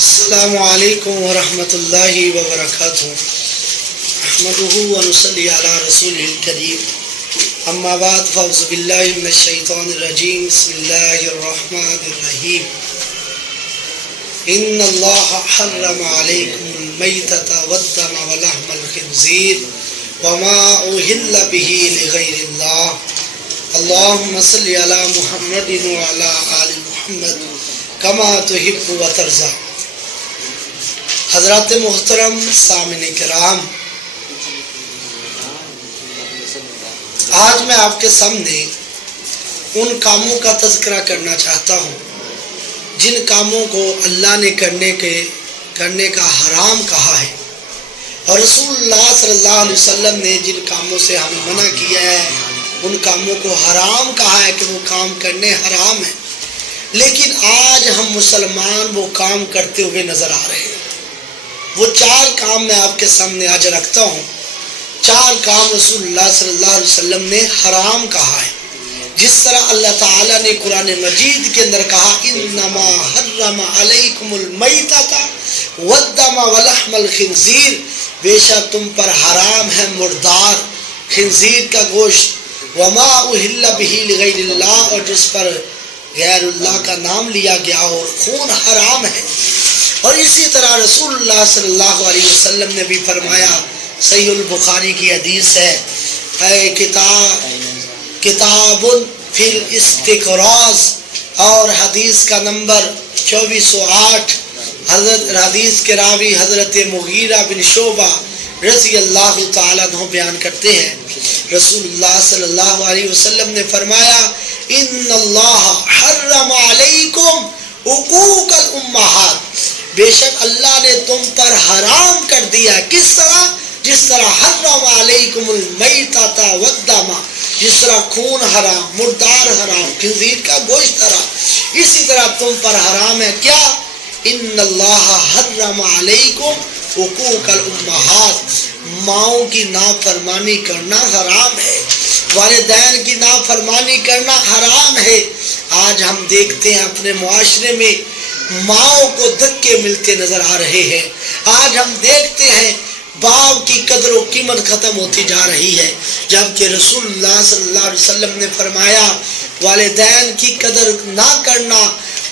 السلام علیکم ورحمۃ اللہ وبرکاتہ. احمدہ ونصلی علی رسولہ الکریم. اما بعد فاعوذ باللہ من الشیطان الرجیم. بسم اللہ الرحمن الرحیم. ان اللہ حرم علیکم المیتۃ والدم ولحم الخنزیر وما اہل بہ لغیر اللہ. اللہم صلی علی محمد وعلی آل محمد کما تحب و ترضی. حضرات محترم سامعین کرام، آج میں آپ کے سامنے ان کاموں کا تذکرہ کرنا چاہتا ہوں جن کاموں کو اللہ نے کرنے کا حرام کہا ہے، اور رسول اللہ صلی اللہ علیہ وسلم نے جن کاموں سے ہمیں منع کیا ہے ان کاموں کو حرام کہا ہے کہ وہ کام کرنے حرام ہیں. لیکن آج ہم مسلمان وہ کام کرتے ہوئے نظر آ رہے ہیں. وہ 4 کام میں آپ کے سامنے آج رکھتا ہوں. 4 کام رسول اللہ صلی اللہ علیہ وسلم نے حرام کہا ہے. جس طرح اللہ تعالیٰ نے قرآن مجید کے اندر کہا انما حرم علیکم المیتۃ والدم ولحم الخنزیر، بے شک تم پر حرام ہے مردار، خنزیر کا گوشت، وما اہل بہ لغیر اللہ، اور جس پر غیر اللہ کا نام لیا گیا اور خون حرام ہے. اور اسی طرح رسول اللہ صلی اللہ علیہ وسلم نے بھی فرمایا، صحیح البخاری کی حدیث ہے، کتاب فی الاستقراض، اور حدیث کا نمبر 2408. حدیث کے راوی حضرت مغیرہ بن شعبہ رضی اللہ تعالیٰ عنہ بیان کرتے ہیں، رسول اللہ صلی اللہ علیہ وسلم نے فرمایا ان اللہ حرم علیکم حقوق الامہات، بے شک اللہ نے تم پر حرام کر دیا. کس طرح؟ جس طرح حرم علیکم المیتۃ والدم، جس طرح خون حرام، مردار حرام، خنزیر کا گوشت حرام، اسی طرح تم پر حرام ہے کیا؟ ان اللہ حرم علیکم حقوق الامہات، ماؤں کی نافرمانی کرنا حرام ہے، والدین کی نافرمانی کرنا حرام ہے. آج ہم دیکھتے ہیں اپنے معاشرے میں ماؤں کو دھکے ملتے نظر آ رہے ہیں. آج ہم دیکھتے ہیں باپ کی قدر و قیمت ختم ہوتی جا رہی ہے، جبکہ رسول اللہ صلی اللہ علیہ وسلم نے فرمایا والدین کی قدر نہ کرنا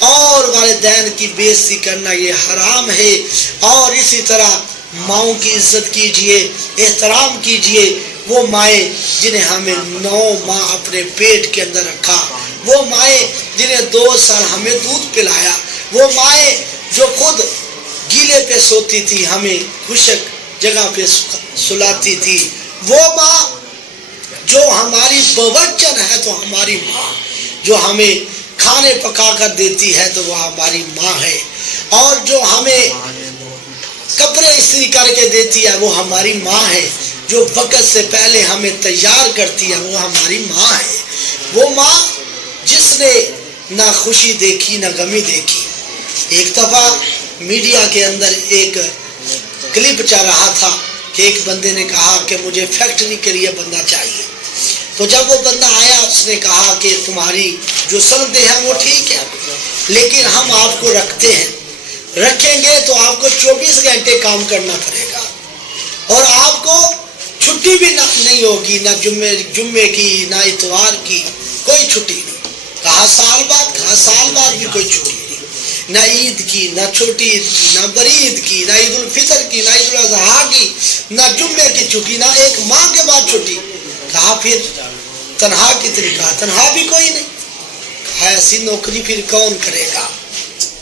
اور والدین کی بے عزتی کرنا یہ حرام ہے. اور اسی طرح ماؤں کی عزت کیجئے، احترام کیجئے. وہ مائیں جنہیں ہمیں 9 ماہ اپنے پیٹ کے اندر رکھا، وہ مائیں جنہیں 2 سال ہمیں دودھ پلایا، وہ مائیں جو خود گیلے پہ سوتی تھی، ہمیں خشک جگہ پہ سلاتی تھی، وہ ماں جو ہماری بوجن ہے تو ہماری ماں، جو ہمیں کھانے پکا کر دیتی ہے تو وہ ہماری ماں ہے، اور جو ہمیں کپڑے استری کر کے دیتی ہے وہ ہماری ماں ہے، جو وقت سے پہلے ہمیں تیار کرتی ہے وہ ہماری ماں ہے. وہ ماں جس نے نہ خوشی دیکھی نہ غمی دیکھی. ایک دفعہ میڈیا کے اندر ایک کلپ چل رہا تھا کہ ایک بندے نے کہا کہ مجھے فیکٹری کے لیے بندہ چاہیے. تو جب وہ بندہ آیا اس نے کہا کہ تمہاری جو سندیں ہیں وہ ٹھیک ہے، لیکن ہم آپ کو رکھیں گے تو آپ کو 24 گھنٹے کام کرنا پڑے گا، اور آپ کو چھٹی بھی نہیں ہوگی، نہ جمعے کی نہ اتوار کی، کوئی چھٹی نہیں. کہا سال بعد بھی کوئی چھٹی نہیں، نہ عید کی، نہ چھوٹی عید کی، نہ بڑی عید کی، نہ عید الفطر کی، نہ عید الاضحیٰ کی، نہ جمعے کی چھٹی، نہ 1 ماہ کے بعد چھٹی. کہا پھر تنہا کتنی؟ کہا تنہا بھی کوئی نہیں. کہا ایسی نوکری پھر کون کرے گا؟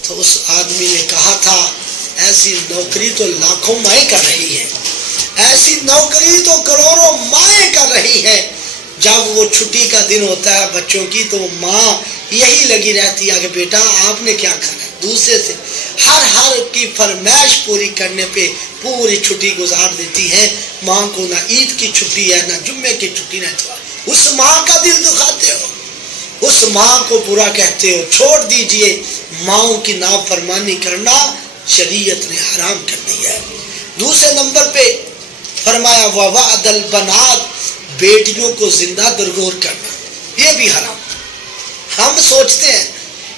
تو اس آدمی نے کہا تھا ایسی نوکری تو لاکھوں مائیں کر رہی ہیں، ایسی نوکری تو کروڑوں مائیں کر رہی ہیں. جب وہ چھٹی کا دن ہوتا ہے بچوں کی تو ماں یہی لگی رہتی ہے کہ بیٹا آپ نے کیا کھانا ہے، دوسرے سے ہر کی فرمائش پوری کرنے پہ پوری چھٹی گزار دیتی ہے. ماں کو نہ عید کی چھٹی ہے، نہ جمعے کی چھٹی، نہ اتوار. اس ماں کا دل دکھاتے ہو، اس ماں کو برا کہتے ہو. چھوڑ دیجئے، ماؤں کی نافرمانی کرنا شریعت نے حرام کر دیا ہے. دوسرے نمبر پہ فرمایا ووعد البنات، بیٹیوں کو زندہ درگور کرنا، یہ بھی حرام. ہم سوچتے ہیں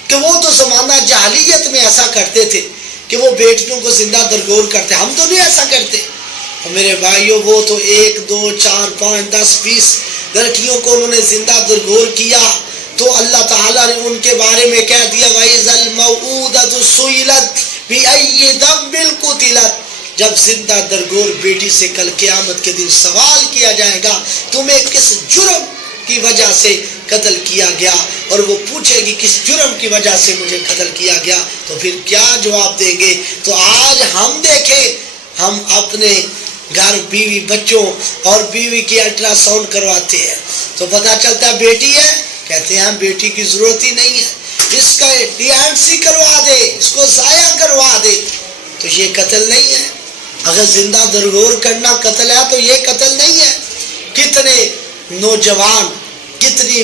کہ وہ تو زمانہ جاہلیت میں ایسا کرتے تھے، کہ وہ بیٹیوں کو زندہ درگور کرتے. ہم تو نہیں ایسا کرتے. اور میرے بھائیوں وہ تو 1 2 4 5 10 20 لڑکیوں کو انہوں نے زندہ درگور کیا تو اللہ تعالیٰ نے ان کے بارے میں کہہ دیا وَإِذَا الْمَوْءُودَةُ سُئِلَتْ بِأَيِّ ذَنبٍ قُتِلَتْ. جب زندہ درگور بیٹی سے کل قیامت کے دن سوال کیا جائے گا تمہیں کس جرم کی وجہ سے قتل کیا گیا, اور وہ پوچھے گی کس جرم کی وجہ سے مجھے قتل کیا گیا, تو پھر کیا جواب دیں گے؟ تو آج ہم دیکھیں, ہم اپنے گھر بیوی بچوں اور بیوی کی الٹرا ساؤنڈ کرواتے ہیں تو پتہ چلتا ہے بیٹی ہے, کہتے ہیں بیٹی کی ضرورت ہی نہیں ہے, اس کا DNC کروا دے, اس کو ضائع کروا دے. تو یہ قتل نہیں ہے. اگر زندہ درگور کرنا قتل ہے تو یہ قتل نہیں ہے. کتنے نوجوان کتنی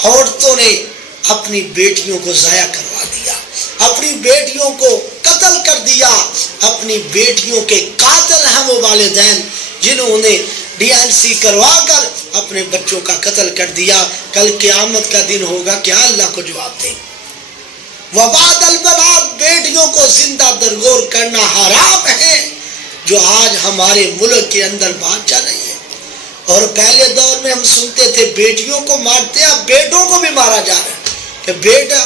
عورتوں نے اپنی بیٹیوں کو ضائع کروا دیا, اپنی بیٹیوں کو قتل کر دیا. اپنی بیٹیوں کے قاتل ہیں وہ والدین جنہوں نے DNC کروا کر اپنے بچوں کا قتل کر دیا. کل قیامت کا دن ہوگا, کیا اللہ کو جواب دیں؟ وبعد البنات, بیٹیوں کو زندہ درگور کرنا حرام ہے, جو آج ہمارے ملک کے اندر بات چل رہی ہے. اور پہلے دور میں ہم سنتے تھے بیٹیوں کو مارتے ہیں, اب بیٹوں کو بھی مارا جا رہا ہے کہ بیٹا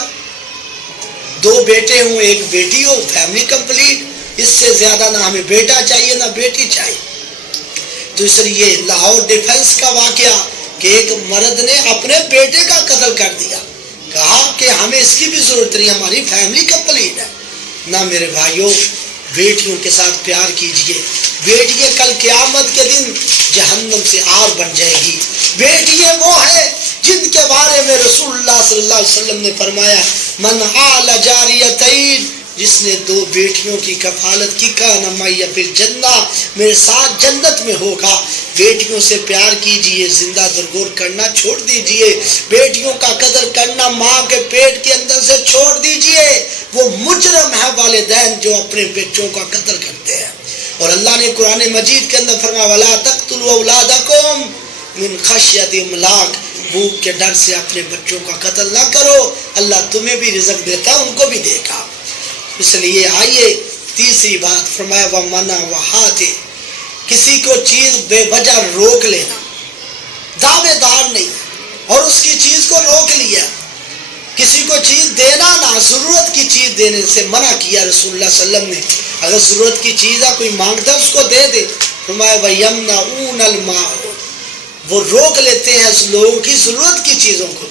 2 بیٹے ہوں 1 بیٹی ہو, فیملی کمپلیٹ, اس سے زیادہ نہ ہمیں بیٹا چاہیے نہ بیٹی چاہیے. دوسری یہ لاہور ڈیفنس کا واقعہ کہ ایک مرد نے اپنے بیٹے کا قتل کر دیا, کہا کہ ہمیں اس کی بھی ضرورت نہیں, ہماری فیملی کمپلیٹ ہے. نہ میرے بھائیوں, بیٹیوں کے ساتھ پیار کیجئے. بیٹیاں کل قیامت کے دن جہنم سے آگ بن جائے گی. بیٹیاں وہ ہے جن کے بارے میں رسول اللہ صلی اللہ علیہ وسلم نے فرمایا من آل جاریتین, جس نے 2 بیٹیوں کی کفالت کی کان معی فی الجنہ, میرے ساتھ جنت میں ہوگا. بیٹیوں سے پیار کیجئے, زندہ درگور کرنا چھوڑ دیجئے, بیٹیوں کا قتل کرنا ماں کے پیٹ کے اندر سے چھوڑ دیجئے. وہ مجرم ہے والدین جو اپنے بچوں کا قتل کرتے ہیں. اور اللہ نے قرآن مجید کے اندر فرمایا وَلَا تَقْتُلُوا أَوْلَادَكُمْ مِنْ خَشْيَةِ إِمْلَاقٍ, بھوک کے ڈر سے اپنے بچوں کا قتل نہ کرو, اللہ تمہیں بھی رزق دیتا ان کو بھی دے گا. اس لیے آئیے تیسری بات فرمایا وَمَنَعَ وَحَاتِ, کسی کو چیز بے وجہ روک لینا, دعوے دار نہیں اور اس کی چیز کو روک لیا. کسی کو چیز دینا نہ, ضرورت کی چیز دینے سے منع کیا رسول اللہ صلی اللہ علیہ وسلم نے. اگر ضرورت کی چیز ہے کوئی مانگتا ہے اس کو دے دے. فرمایا وَيَمْنَعُونَ الْمَاعُونَ, وہ روک لیتے ہیں لوگوں کی ضرورت کی چیزوں کو.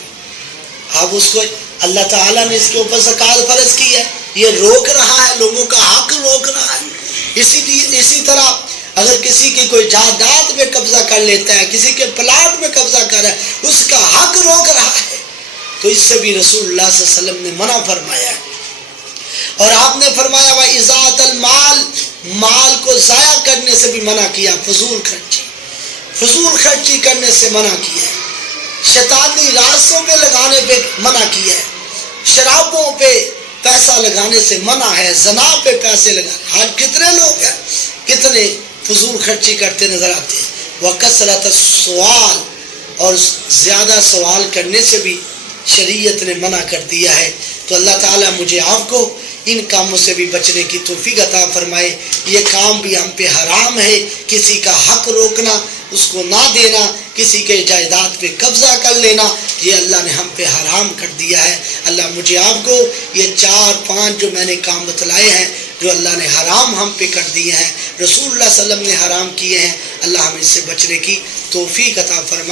اب اس کو اللہ تعالیٰ نے اس کے اوپر زکوٰۃ فرض کی ہے, یہ روک رہا ہے, لوگوں کا حق روک رہا ہے. اسی طرح اگر کسی کی کوئی جائیداد میں قبضہ کر لیتا ہے, کسی کے پلاٹ میں قبضہ کر رہا ہے, اس کا حق روک رہا ہے, تو اس سے بھی رسول اللہ صلی اللہ علیہ وسلم نے منع فرمایا ہے. اور آپ نے فرمایا وَإِضَاعَةَ الْمَالِ, مال کو ضائع کرنے سے بھی منع کیا. فضول خرچی کرنے سے منع کیا ہے. شیطانی راستوں پہ لگانے پہ منع کیا ہے. شرابوں پہ پیسہ لگانے سے منع ہے. زنا پہ پیسے لگانے, آج کتنے لوگ ہیں کتنے فضول خرچی کرتے نظر آتے ہیں. وَكَثْرَةَ السُّؤَالِ, اور زیادہ سوال کرنے سے بھی شریعت نے منع کر دیا ہے. تو اللہ تعالیٰ مجھے آپ کو ان کاموں سے بھی بچنے کی توفیق عطا فرمائے. یہ کام بھی ہم پہ حرام ہے, کسی کا حق روکنا, اس کو نہ دینا, کسی کے جائیداد پہ قبضہ کر لینا, یہ اللہ نے ہم پہ حرام کر دیا ہے. اللہ مجھے آپ کو یہ 4-5 جو میں نے کام بتلائے ہیں جو اللہ نے حرام ہم پہ کر دیے ہیں, رسول اللہ صلی اللہ علیہ وسلم نے حرام کیے ہیں, اللہ ہمیں اس سے بچنے کی توفیق عطا فرمائے.